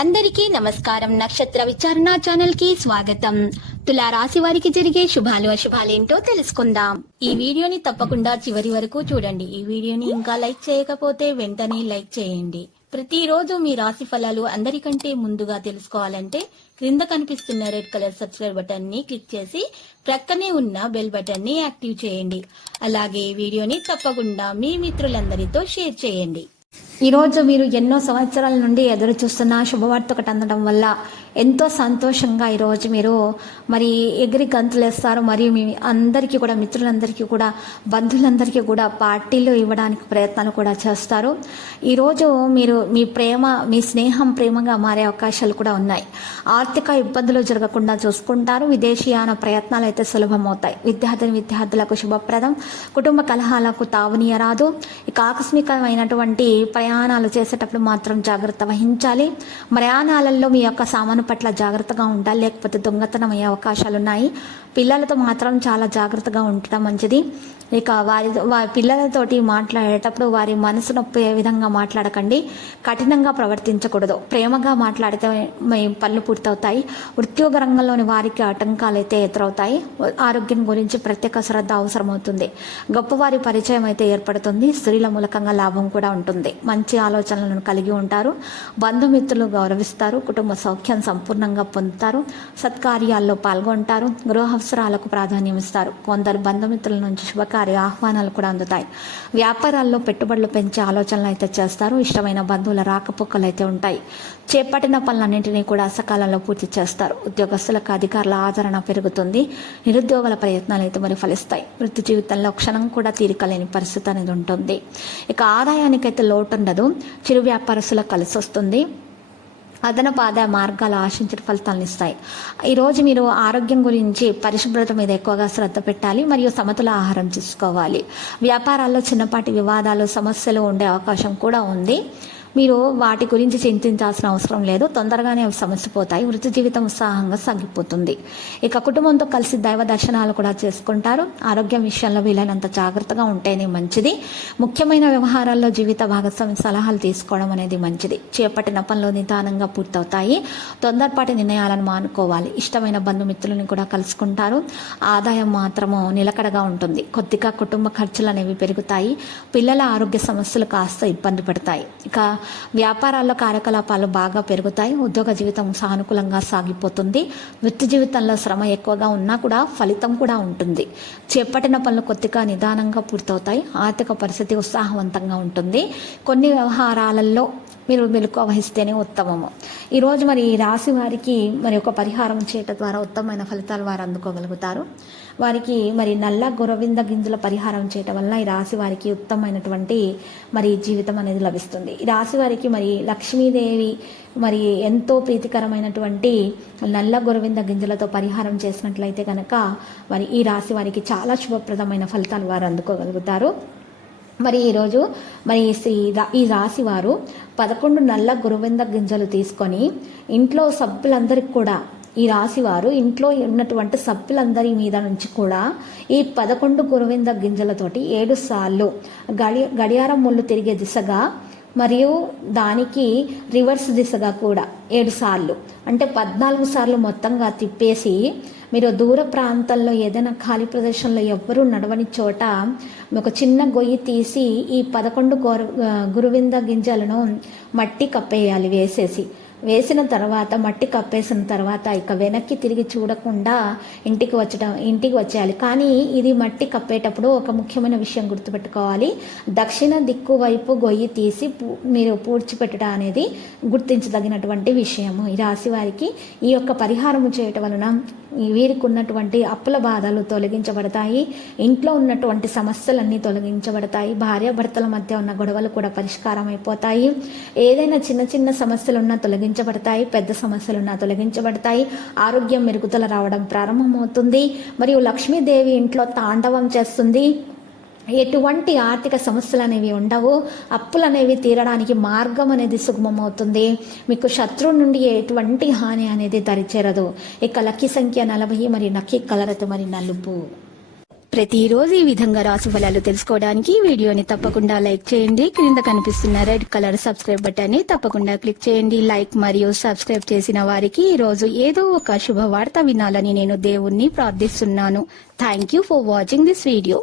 అందరికీ నమస్కారం. నక్షత్ర విచారణ ఛానల్ కి స్వాగతం. తులా రాశి వారికి జరిగే శుభాలు అశుభాలేంటో తెలుసుకుందాం. ఈ వీడియోని తప్పకుండా చివరి వరకు చూడండి. ఈ వీడియోని ఇంకా లైక్ చేయకపోతే వెంటనే లైక్ చేయండి. ప్రతిరోజు మీ రాశి ఫలాలు అందరికంటే ముందుగా తెలుసుకోవాలంటే క్రింద కనిపిస్తున్న రెడ్ కలర్ సబ్స్క్రైబ్ బటన్ ని క్లిక్ చేసి ప్రక్కనే ఉన్న బెల్ బటన్ ని యాక్టివ్ చేయండి. అలాగే ఈ వీడియోని తప్పకుండా మీ మిత్రులందరితో షేర్ చేయండి. ఈరోజు మీరు ఎన్నో సంవత్సరాల నుండి ఎదురు చూస్తున్న శుభవార్త ఒకటి అందడం వల్ల ఎంతో సంతోషంగా ఈరోజు మీరు మరి ఎగిరి గంతులు వేస్తారు. మరియు మీ అందరికీ కూడా, మిత్రులందరికీ కూడా, బంధువులందరికీ కూడా పార్టీలు ఇవ్వడానికి ప్రయత్నాలు కూడా చేస్తారు. ఈరోజు మీరు మీ స్నేహం ప్రేమగా మారే అవకాశాలు కూడా ఉన్నాయి. ఆర్థిక ఇబ్బందులు జరగకుండా చూసుకుంటారు. విదేశీయాన ప్రయత్నాలు అయితే సులభమవుతాయి. విద్యార్థులకు శుభప్రదం. కుటుంబ కలహాలకు తావునీయరాదు. ఇక ఆకస్మికమైనటువంటి ప్రయాణాలు చేసేటప్పుడు మాత్రం జాగ్రత్త వహించాలి. ప్రయాణాలలో మీ యొక్క సామాను పట్ల జాగ్రత్తగా ఉండాలి, లేకపోతే దొంగతనం అయ్యే అవకాశాలు ఉన్నాయి. పిల్లలతో మాత్రం చాలా జాగ్రత్తగా ఉండటం మంచిది. ఇక వారి పిల్లలతోటి మాట్లాడేటప్పుడు వారి మనసు నొప్పే విధంగా మాట్లాడకండి. కఠినంగా ప్రవర్తించకూడదు. ప్రేమగా మాట్లాడితే పనులు పూర్తవుతాయి. ఉద్యోగ రంగంలోని వారికి ఆటంకాలు అయితే ఎదురవుతాయి. ఆరోగ్యం గురించి ప్రత్యేక శ్రద్ధ అవసరమవుతుంది. గొప్పవారి పరిచయం అయితే ఏర్పడుతుంది. స్త్రీల మూలకంగా లాభం కూడా ఉంటుంది. మంచి ఆలోచనలను కలిగి ఉంటారు. బంధుమిత్రులు గౌరవిస్తారు. కుటుంబ సౌఖ్యం సంపూర్ణంగా పొందుతారు. సత్కార్యాల్లో పాల్గొంటారు. గృహావసరాలకు ప్రాధాన్యం ఇస్తారు. కొందరు బంధుమిత్రుల నుంచి శుభకార్య ఆహ్వానాలు కూడా అందుతాయి. వ్యాపారాల్లో పెట్టుబడులు పెంచే ఆలోచనలు అయితే చేస్తారు. ఇష్టమైన బంధువుల రాకపోకలు అయితే ఉంటాయి. చేపట్టిన పనులన్నింటినీ కూడా సకాలంలో పూర్తి చేస్తారు. ఉద్యోగస్తులకు అధికారుల ఆదరణ పెరుగుతుంది. నిరుద్యోగుల ప్రయత్నాలు అయితే మరి ఫలిస్తాయి. వృత్తి జీవితంలో క్షణం కూడా తీరిక లేని పరిస్థితి అనేది ఉంటుంది. ఇక ఆదాయానికైతే లోటు ఉండదు. చిరు వ్యాపారస్తులకు కలిసి వస్తుంది. అదనపు ఆదాయ మార్గాలు ఆశించిన ఫలితాలను ఇస్తాయి. ఈరోజు మీరు ఆరోగ్యం గురించి, పరిశుభ్రత మీద ఎక్కువగా శ్రద్ధ పెట్టాలి మరియు సమతుల ఆహారం తీసుకోవాలి. వ్యాపారాల్లో చిన్నపాటి వివాదాలు, సమస్యలు ఉండే అవకాశం కూడా ఉంది. మీరు వాటి గురించి చింతించాల్సిన అవసరం లేదు. తొందరగానే అవి సమసిపోతాయి. వృత్తి జీవితం ఉత్సాహంగా సాగిపోతుంది. ఇక కుటుంబంతో కలిసి దైవ దర్శనాలు కూడా చేసుకుంటారు. ఆరోగ్యం విషయంలో వీలైనంత జాగ్రత్తగా ఉంటేనే మంచిది. ముఖ్యమైన వ్యవహారాల్లో జీవిత భాగస్వామి సలహాలు తీసుకోవడం అనేది మంచిది. చేపట్టిన పనులు నిదానంగా పూర్తవుతాయి. తొందరపాటి నిర్ణయాలను మానుకోవాలి. ఇష్టమైన బంధుమిత్రులను కూడా కలుసుకుంటారు. ఆదాయం మాత్రము నిలకడగా ఉంటుంది. కొద్దిగా కుటుంబ ఖర్చులు అనేవి పెరుగుతాయి. పిల్లల ఆరోగ్య సమస్యలు కాస్త ఇబ్బంది పడతాయి. ఇక వ్యాపారాల్లో కార్యకలాపాలు బాగా పెరుగుతాయి. ఉద్యోగ జీవితం సానుకూలంగా సాగిపోతుంది. వృత్తి జీవితంలో శ్రమ ఎక్కువగా ఉన్నా కూడా ఫలితం కూడా ఉంటుంది. చేపట్టిన పనులు కొద్దిగా నిదానంగా పూర్తవుతాయి. ఆర్థిక పరిస్థితి ఉత్సాహవంతంగా ఉంటుంది. కొన్ని వ్యవహారాలలో మీరు మెలకువ వహిస్తేనే ఉత్తమము. ఈరోజు మరి ఈ రాశి వారికి మరి ఒక పరిహారం చేయటం ద్వారా ఉత్తమమైన ఫలితాలు వారు అందుకోగలుగుతారు. వారికి మరి నల్ల గురవింద గింజల పరిహారం చేయటం వల్ల ఈ రాశి వారికి ఉత్తమమైనటువంటి మరి జీవితం అనేది లభిస్తుంది. ఈ రాశి వారికి మరి లక్ష్మీదేవి మరి ఎంతో ప్రీతికరమైనటువంటి నల్ల గురవింద గింజలతో పరిహారం చేసినట్లయితే కనుక మరి ఈ రాశి వారికి చాలా శుభప్రదమైన ఫలితాలు వారు అందుకోగలుగుతారు. మరి ఈరోజు మరి ఈ రాశి వారు 11 నల్ల గురవింద గింజలు తీసుకొని ఇంట్లో సభ్యులందరికీ కూడా, ఈ రాశి వారు ఇంట్లో ఉన్నటువంటి సభ్యులందరి మీద నుంచి కూడా ఈ 11 గురవింద గింజలతోటి 7 సార్లు గడియారం ముళ్ళు తిరిగే దిశగా మరియు దానికి రివర్స్ దిశగా కూడా 7 సార్లు, అంటే 14 సార్లు మొత్తంగా తిప్పేసి మీరు దూర ప్రాంతంలో ఏదైనా ఖాళీ ప్రదేశంలో ఎవ్వరూ నడవని చోట ఒక చిన్న గొయ్యి తీసి ఈ 11 గురువింద గింజలను మట్టి కప్పేయాలి. వేసిన తర్వాత, మట్టి కప్పేసిన తర్వాత ఇక వెనక్కి తిరిగి చూడకుండా ఇంటికి వచ్చేయాలి. కానీ ఇది మట్టి కప్పేటప్పుడు ఒక ముఖ్యమైన విషయం గుర్తుపెట్టుకోవాలి. దక్షిణ దిక్కు వైపు గొయ్యి తీసి మీరు పూడ్చిపెట్టడం అనేది గుర్తించదగినటువంటి విషయము. ఈ రాశి వారికి ఈ యొక్క పరిహారము చేయటం వలన వీరికి ఉన్నటువంటి అప్పుల బాధలు తొలగించబడతాయి. ఇంట్లో ఉన్నటువంటి సమస్యలన్నీ తొలగించబడతాయి. భార్యాభర్తల మధ్య ఉన్న గొడవలు కూడా పరిష్కారం అయిపోతాయి. ఏదైనా చిన్న చిన్న సమస్యలున్నా తొలగించబడతాయి. పెద్ద సమస్యలున్నా తొలగించబడతాయి. ఆరోగ్యం మెరుగుదల రావడం ప్రారంభమవుతుంది. మరియు లక్ష్మీదేవి ఇంట్లో తాండవం చేస్తుంది. ఎటువంటి ఆర్థిక సమస్యలు అనేవి ఉండవు. అప్పులు అనేవి తీరడానికి మార్గం అనేది సుగమమవుతుంది. మీకు శత్రువు నుండి ఎటువంటి హాని అనేది దరిచేరదు. ఇక లక్కీ సంఖ్య 40 మరియు లక్కీ కలర్ అయితే మరి నలుపు. ప్రతిరోజు ఈ విధంగా రాశి ఫలాలు తెలుసుకోవడానికి ఈ వీడియోని తప్పకుండా లైక్ చేయండి. క్రింద కనిపిస్తున్న రెడ్ కలర్ సబ్స్క్రైబ్ బటన్ ని తప్పకుండా క్లిక్ చేయండి. లైక్ మరియు సబ్స్క్రైబ్ చేసిన వారికి ఈ రోజు ఏదో ఒక శుభవార్త వినాలని నేను దేవుణ్ణి ప్రార్థిస్తున్నాను. Thank you for watching this video.